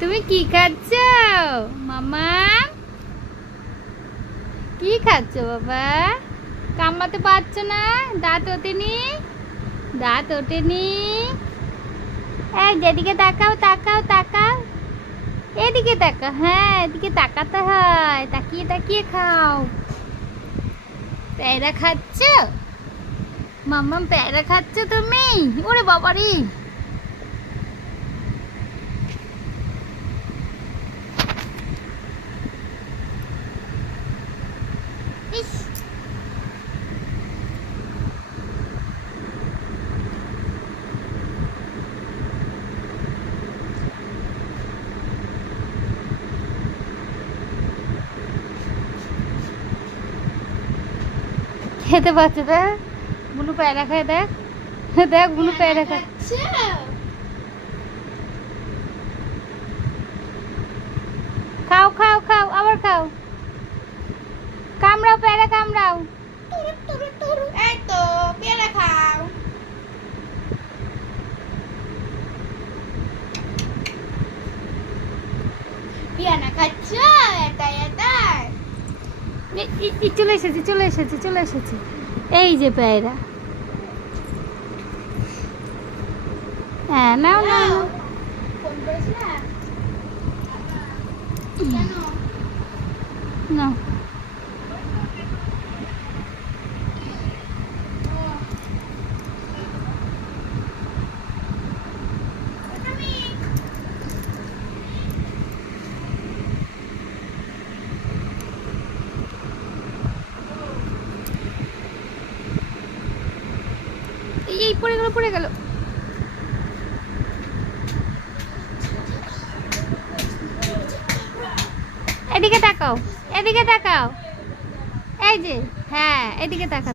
তুমি কি খাচ্ছ মামা? কি খাচ্ছ বাবা? কামড়াতে পারছো না? দাঁত ওঠেনি? দাঁত ওঠেনি? এই যেদিকে তাকাও তাকাও তাকাও, এদিকে তাকাও। হ্যাঁ, এদিকে তাকাতে হয়, তাকিয়ে তাকিয়ে খাও। প্যায়রা খাচ্ছ মাম্মাম? প্যায়রা খাচ্ছ তুমি? ওরে বাবারে, ইস খেতে পাচ্ছে। দেখ বুনু প্যায়রা খায়, দেখ দেখ বুনু প্যায়রা খায়। খাও খাও খাও, আবার খাও। কামড়াও, প্যায়রা কামড়াও। এই তো পেয়ারা খাও। পেয়ারা খাচ্ছ? এটাই এটাই। চলে এসেছে চলে এসেছে চলে এসেছে। এই যে প্যায়রা। হ্যাঁ, নাও নাও ফোন করেছিলা? কেন? নাও। এই পড়ে গেল পড়ে গেল। এদিকে তাকাও, এদিকে তাকাও। এই যে, হ্যাঁ এদিকে তাকাও।